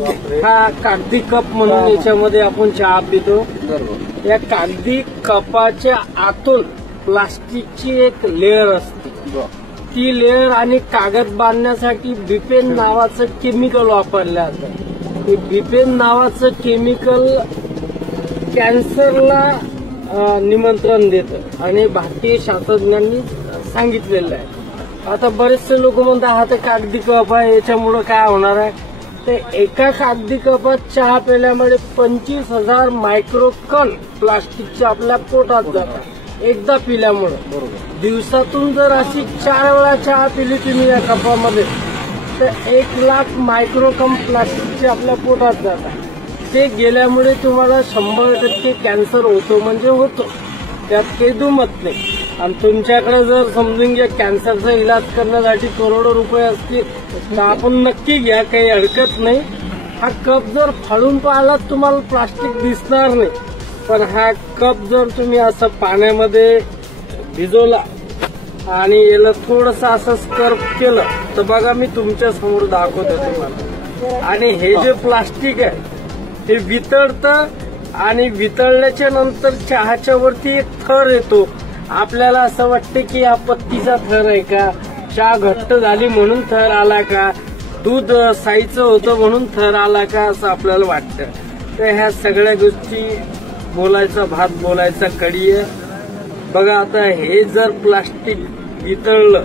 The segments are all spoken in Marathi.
हा कागदी कप म्हणून याच्यामध्ये आपण चहा पितो। या कागदी कपाच्या आतून प्लास्टिकची एक लेअर असते। ती लेअर आणि कागद बांधण्यासाठी बिपेन नावाचं केमिकल वापरलं जातं। हे बिपेन नावाचं केमिकल कॅन्सरला निमंत्रण देतं आणि भारतीय शास्त्रज्ञांनी सांगितलेलं आहे। आता बरेचसे लोक म्हणतात हा तर कागदी कप आहे, याच्यामुळे काय होणार आहे? ते एका कागदी कपात चहा पिल्यामुळे 25,000 मायक्रोकन प्लास्टिकचे आपल्या पोटात जातात एकदा पिल्यामुळे। दिवसातून जर अशी 4 वेळा चहा पिली तुम्ही या कपामध्ये तर 1 लाख मायक्रोकन प्लास्टिकचे आपल्या पोटात जातात। ते गेल्यामुळे तुम्हाला 100% कॅन्सर होतो म्हणजे होतो, त्यात काही दुमत नाही। आणि तुमच्याकडे जर समजून घ्या कॅन्सरचा इलाज करण्यासाठी करोडो रुपये असतील तर आपण नक्की घ्या, काही हरकत नाही। हा कप जर फाडून पाहिला तुम्हाला प्लास्टिक दिसणार नाही, पण हा कप जर तुम्ही असं पाण्यामध्ये भिजवला आणि याला थोडंसं असं स्क्रब केलं तर बघा मी तुमच्या समोर दाखवतो तुम्हाला। आणि हे जे प्लास्टिक आहे ते वितळतं आणि वितळल्याच्या नंतर चहाच्या वरती एक थर येतो। आपल्याला असं वाटतं की हा पत्तीचा थर आहे का, चहा घट्ट झाली म्हणून थर आला का, दूध साईचं होतं म्हणून थर आला का, असं आपल्याला वाटतं। तर ह्या सगळ्या गोष्टी बोलायचा भात बोलायचा कडी आहे। बघा आता हे जर प्लास्टिक वितळलं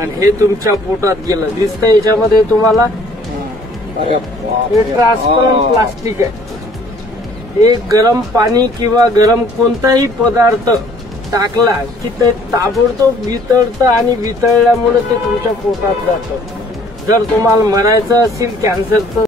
आणि हे तुमच्या पोटात गेलं, दिसतं याच्यामध्ये तुम्हाला हे ट्रान्सपरंट प्लास्टिक आहे। हे गरम पाणी किंवा गरम कोणताही पदार्थ टाकला की ते ताबडतोब वितळतं आणि वितळल्यामुळे ते तुमच्या पोटात जातं। जर तुम्हाला मरायचं असेल कॅन्सरचं